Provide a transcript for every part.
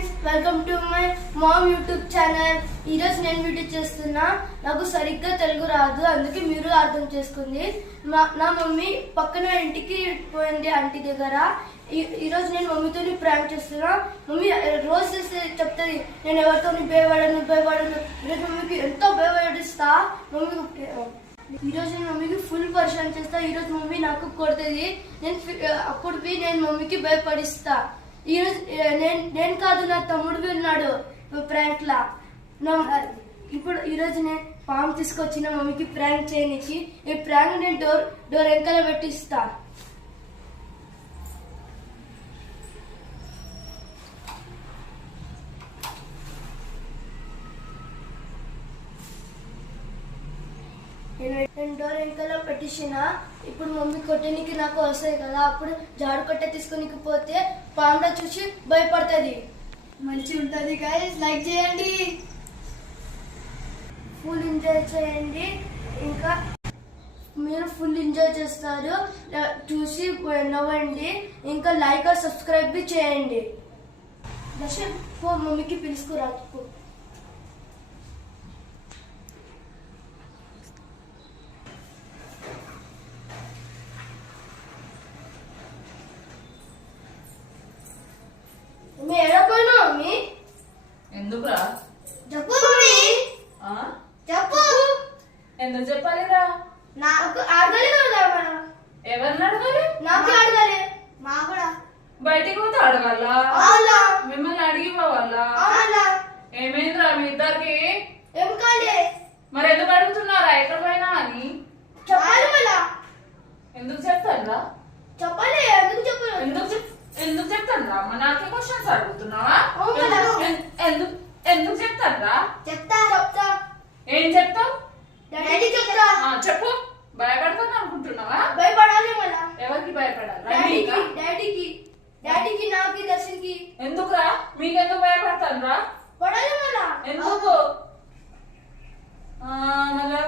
Friends, welcome to my mom YouTube channel. ఈరోజు నేను video చేస్తున్నా. నాకు సరిగ్గా తెలుగు రాదు, అందుకే మీరు అర్థం చేసుకుంది. నా మమ్మీ పక్కన ఇంటికి పోయింది ఆంటీ దగ్గర. ఈరోజు నేను మమ్మీతో ప్రాంక్ చేస్తున్నా. మమ్మీ రోజు చేస్తే చెప్తుంది నేను ఎవరితో భయపడను. ఈరోజు మమ్మీకి ఎంతో భయపడిస్తా. ఈరోజు నేను మమ్మీకి ఫుల్ పరిశాన్ చేస్తా. ఈరోజు మమ్మీ నాకు కొడుతుంది. అప్పుడు నేను మమ్మీకి భయపడిస్తా. ఈరోజు నేను కాదు, నా తమ్ముడు ఉన్నాడు ప్రాంక్ లా. ఇప్పుడు ఈరోజు నేను పాము తీసుకొచ్చిన మమ్మీకి ప్రాంక్ చేయడానికి. ఈ ప్రాంక్ నేను డోర్ వెనకాల పెట్టిస్తా. నేను డోర్ వెనకాల పెట్టించిన. ఇప్పుడు మమ్మీ కొట్టడానికి నాకు వస్తాయి కదా, అప్పుడు జాడు కొట్ట తీసుకుని పోతే పాములా చూసి భయపడుతుంది. మంచి ఉంటుంది గైస్, లైక్ చేయండి, ఫుల్ ఎంజాయ్ చేయండి. ఇంకా మీరు ఫుల్ ఎంజాయ్ చేస్తారు, చూసి నవ్వండి. ఇంకా లైక్ और సబ్స్క్రైబ్ भी చేయండి. దర్శన్ పో, మమ్మీకి పిలుచుకురా. ఎందుకురా? చెప్పు మమ్మీ. చెప్పు. ఎందుకు చెప్పాలిరా? నాకు అడగాలి కదా. ఎవరిని అడగాలి? నాకు అడగాలి. మా కూడా బయటికి పోతే అడగాల? మిమ్మల్ని అడిగి పోవాలా? ఏమైందిరా మీ ఇద్దరికి? ఏం కాలే. మరి ఎందుకు అడుగుతున్నారా ఎక్కడ పోయినా అని? చెప్పాలి మళ్ళా. ఎందుకు చెప్తారా? చెప్పాలి. ఎందుకు చెప్తారా? నాకే క్వశ్చన్స్ అడుగుతున్నావా? ఎందుకు చెప్తారా? చెప్తా. ఏం చెప్తావు? డాడీ చెప్తా. చెప్పు. భయపడతాను అనుకుంటున్నావా? భయపడాలి మళ్ళా. ఎవరికి భయపడాలి? డాడీకి నాకు దర్శన్కి. ఎందుకురా? మీకెందుకు భయపడతాను రా? పడాలి మళ్ళా. ఎందుకు మళ్ళా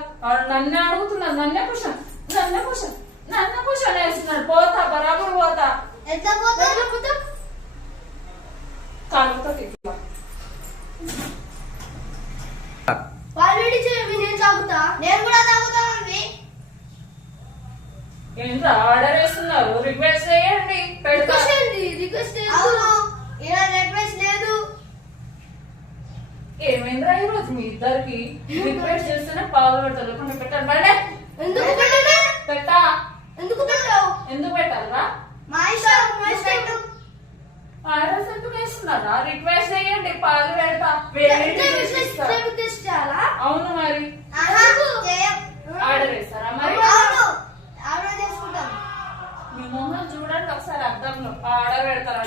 నన్నే అడుగుతున్నాను? నన్నే క్వశ్చన్ వేస్తున్నాడు. పోతా, బరాబర్ పోతా. ఎంత పోతా? కాలుతో ఆల్రెడీ నేను తాగుతా. నేను కూడా తాగుతా. ఏంట్రా ఆర్డర్ వేస్తున్నారు? రిక్వెస్ట్ చేయండి. రిక్వెస్ట్ లేదు. ఏమైందిరా ఈ రోజు మీ ఇద్దరికి? రిక్వెస్ట్ చేస్తేనే పాలు పెడతారు. పెట్టండి బండే. ఎందుకు పెట్టా? ఎందుకు పెట్టావు? ఎందుకు పెట్టాలరా? మా ఇష్టం. ఆర్డర్స్ ఎందుకు వేస్తున్నారా? రిక్వెస్ట్ చేయండి, పాలు పెడతా. అవును మరి ఆర్డర్ వేస్తారా? మరి మీ మొహం చూడండి ఒకసారి అర్థంలో. ఆర్డర్ పెడతారా?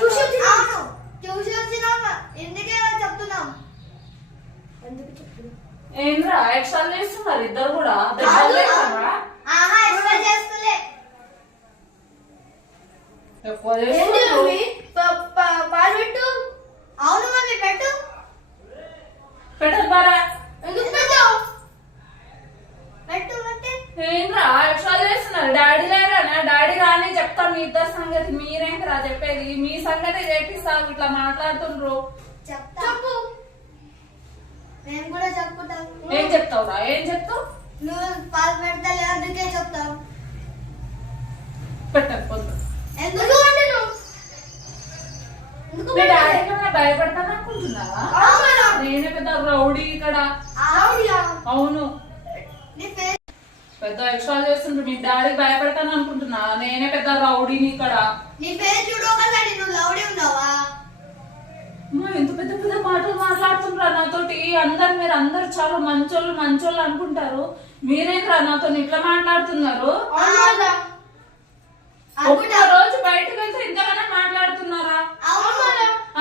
ఏంద్రా ఎక్స్ట్రా చేస్తున్నారు ఇద్దరు కూడా? ఎక్కువ అవును మమ్మీ పెట్టు. పెట్టదు బారా. ఎందుకు పెట్టావు? ఏంద్రా ఎక్స్ట్రా చేస్తున్నారు? డాడీ లేరా? డాడీ రాని చెప్తా మీ ఇద్దరు సంగతి. మీరేంటిరా చెప్పేది? మీ సంగతి చేపిస్తా. ఇట్లా మాట్లాడుతుండ్రు. చెప్పు. నేను కూడా చెప్పుతా. ఏం చెప్తావురా? ఏం చెప్తావు? నువ్వు పాలు పెడతా అందుకే చెప్తావు. పెట్టకపోతే ఎందుకు అంటే నువ్వు భయపడతాను అనుకుంటున్నావా? నేనే పెద్ద రౌడీ ఇక్కడ. అవును, పెద్ద ఎక్స్ట్రా చేస్తుండ్రు. మీ డాడీకి భయపడతాను అనుకుంటున్నా? నేనే పెద్ద రౌడీని ఇక్కడ. ఎంత పెద్ద పెద్ద మాటలు మాట్లాడుతుండ్రా నాతోటి. మీరు అందరు చాలా మంచోళ్ళు అనుకుంటారు. మీరేంట్రా నాతో ఇట్లా మాట్లాడుతున్నారు? రోజు బయటకు వెళ్తే ఇంతగానే మాట్లాడుతున్నారా?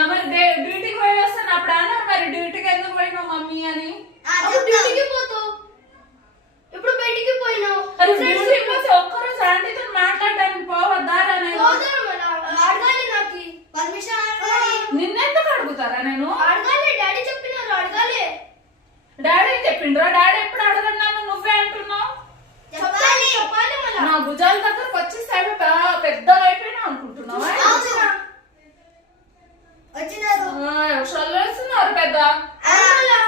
మరి డ్యూటీకి పోయి వస్తాను అప్పుడు అన్నా. మరి డ్యూటీకి ఎందుకు పోయినావు మమ్మీ అని? డ్యూటీకి పోతావు, ఇప్పుడు బయటికి పోయినావు. ఒక్కరోజు ఆంటీతో మాట్లాడడానికి పోవద్దారా? నిన్నెందుకు అడుగుతారా? నేను అడగాలి. డాడీ చెప్పినారు అడగాలి. డాడీ చెప్పిండ్రా? డాడీ ఎప్పుడు అడగన్నాను? నువ్వే అంటున్నావు. నా భుజాల దగ్గరకు వచ్చేసాడు. పెద్ద అయిపోయినా అనుకుంటున్నావా? వచ్చినారు. అక్షరాలు వేస్తున్నారు పెద్ద. అవునా?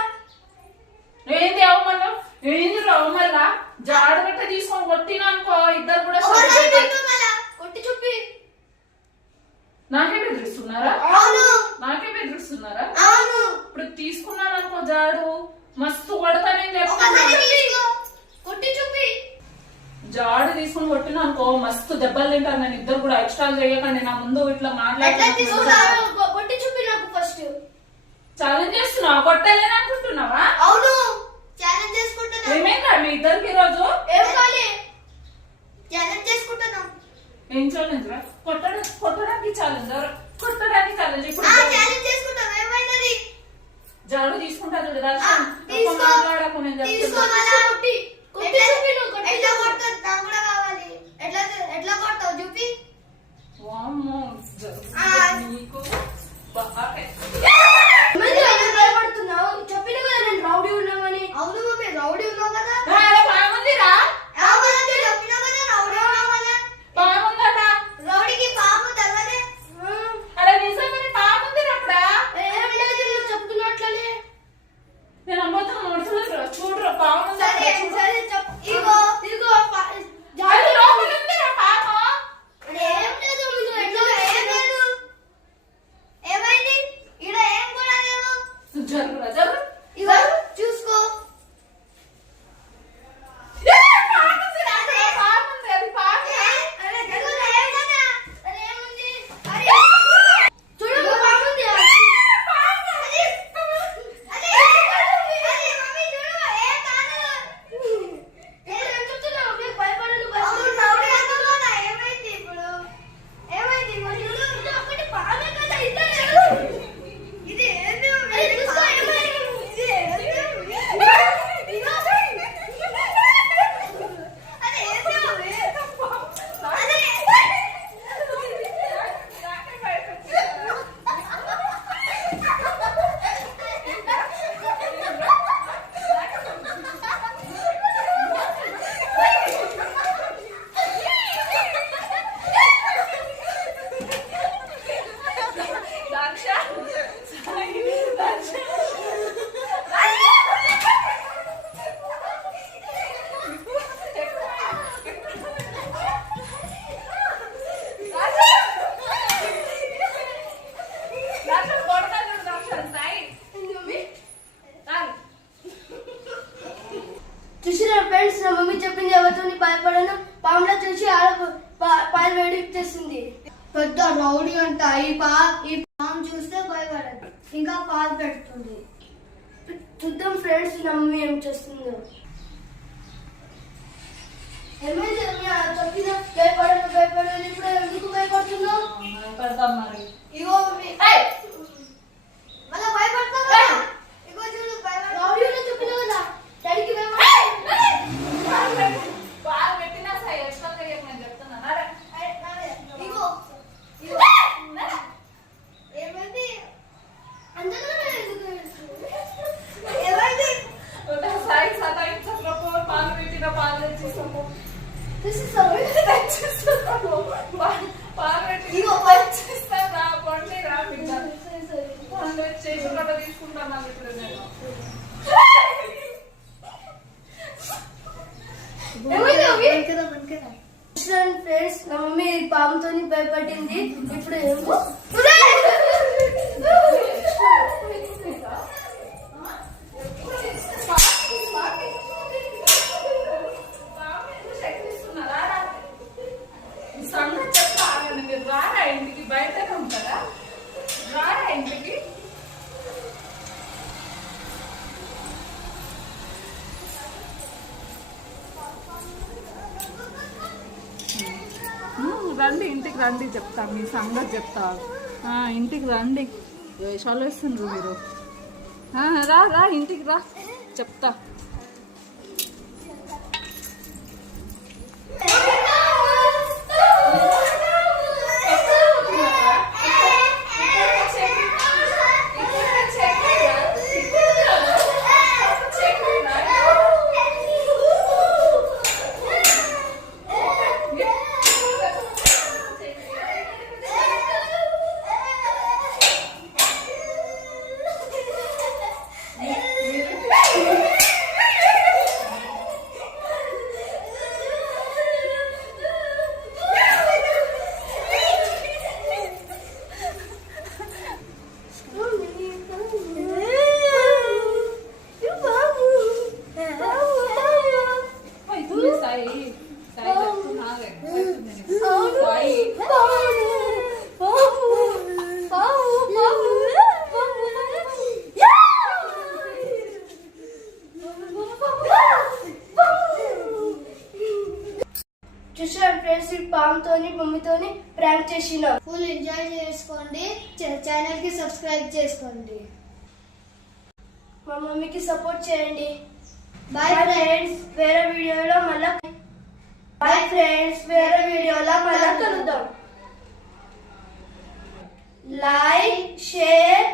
ఏంది అవమల్లా? ఏంది అవమల్లా? జాడ గట్ట తీసుకొని కొట్టినా అనుకో ఇద్దరు కూడా ఒకసారి కొట్టు మళ్ళా. కొట్టి చూపి. నాకే బెదిరిస్తున్నారా? అవును నాకే బెదిరిస్తున్నారా? అవును. ఇప్పుడు తీసుకున్నాను అనుకో జాడు మస్తు కొడతానని ఒకసారి చెప్తున్నా. తీసుకో. కొట్టి చూపి. జాడు తీసుకుని కొట్టినా అనుకో మస్తు దెబ్బలు తింటారు. నేను ఇద్దరు కూడా ఎక్స్ట్రా చేయకండి నా ముందు ఇట్లా ఎట్లా తీసుకున్నారు? మాట్లాడుతున్నా. కొట్టి చూపి నాకు ఫస్ట్. ఛాలెంజ్ చేస్తున్నావా? కొట్టాలని అనుకుంటున్నావా? అవును ఛాలెంజ్ చేసుకుంటున్నాం. ఏమైందా మీ ఇద్దరికి ఈ రోజు? ఏం కాలే. ఛాలెంజ్ చేసుకుంటున్నాం. ఏం ఛాలెంజ్ రా? కొట్టడానికి ఛాలెంజ్ కొట్టడానికి ఛాలెంజ్. ఇప్పుడు ఛాలెంజ్ చేసుకుంటాం. ఏమైంది? జాడు తీసుకుంటా చూడు తీసుకో. మాట్లాడకు నేను తీసుకో చెప్తున్నా. మళ్ళా. కొట్టి. కొట్టి ఎట్లా చూపి నువ్వు కొట్టి ఎట్లా చూపి. కొడతావు? నాకు కూడా కావాలి. ఎట్లా కొడతావు చూపి. వామ్మో, నీకు బాగా మళ్ళీ ఎందుకు భయపడుతున్నావు? చెప్పిన కదా నేను రౌడీ ఉన్నామని. అవును మమ్మీ రౌడీ ఉన్నావు కదా. బాగుందిరా. అవును చెప్పినావు కదా రౌడీ ఉన్నావు కదా. బాగుందట. రౌడీకి పాము తగలే. అలా నిజంగానే బాగుందిరా అక్కడ. ఏం లేదు నువ్వు చెప్తున్నట్లనే. నేను అమ్మతో మాట్లాడుతున్నా చూడరా బాగుంది. సరే సరే చెప్పు. ఇగో ఇదిగో అది లోపల ఉందిరా పాము. ఏం లేదు ముందు ఇగో ఏం లేదు. ఏమైంది? ఈడ ఏం కూడా లేదు. జరుగురా జరుగు. ఇగో చూసుకో. బాగుంది అది పాము. అరే ఇగో ఏం కదా. అరే ఏముంది? అరే చూడు బాగుంది. అరే మమ్మీ చూడు ఏం కాదు. ఇప్పుడు ఏం చెప్తున్నావు? నేను భయపడను అవును రౌడీ అనుకోనా. ఏమైంది ఇప్పుడు? ఏమైంది ఇప్పుడు చూడు. ఇది ఒకటి బాగా కదా ఇద్దరు. ఇది ఏంది మమ్మీ? అరే చూసుకో ఏమైంది? ఇది ఏంది? ఇగో. అరే ఏంది మమ్మీ? అరే చూసిన ఫ్రెండ్స్ నా మమ్మీ చెప్పింది ఎవరితో భయపడను. పాములో చూసి ఆడ పాలు వేడి చేస్తుంది. పెద్ద రౌడీ అంట. ఈ పాము చూస్తే భయపడదు. ఇంకా పాలు పెడుతుంది. చూద్దాం ఫ్రెండ్స్ నా మమ్మీ ఏం చేస్తుందో. ఏమైంది చెప్పిన భయపడను ఇప్పుడు ఎందుకు భయపడుతున్నావు? పెడతాం మరి. ఇగో మమ్మీ మళ్ళా భయపడతావు కదా. ఇగో చూడు భయపడ. రౌడీలో చెప్పిన కదా డాడీకి భయపడ. బాగా పెట్టినా సరే ఎక్స్ట్రా నేను చెప్తున్నాను. అరే ఇగో ఇగో ఏమైంది? అందులో ఎందుకు ఏమైంది? సాయి సతాయించకపో పాలు పెట్టిన పాలు తెచ్చిస్తాము. పాలు పెట్టి ఇగో తెచ్చిస్తారా పండి రా బిడ్డ. పండు చేసి కట్ట తీసుకుంటాను ఇప్పుడు నేను. ఫ్రెండ్స్ నా మమ్మీ పాముతో భయపడింది. ఇప్పుడు ఏమో సంగతి చెప్తా మీరు రారా ఇంటికి బయటనే ఉంటారా? రారా ఇంటికి. రండి ఇంటికి రండి చెప్తా మీ సంగతి చెప్తా. ఇంటికి రండి. వేషాలు వేస్తుండ్రు మీరు. రా రా ఇంటికి రా చెప్తా. పాపతోని మమ్మీతోని ప్రాంక్ చేసినాం. ఫుల్ ఎంజాయ్ చేసుకోండి. ఛానల్ కి సబ్స్క్రైబ్ చేసుకోండి. మా మమ్మీకి సపోర్ట్ చేయండి. బాయ్ ఫ్రెండ్స్, వేరే వీడియోలో మళ్ళా కలుద్దాం. Like, share,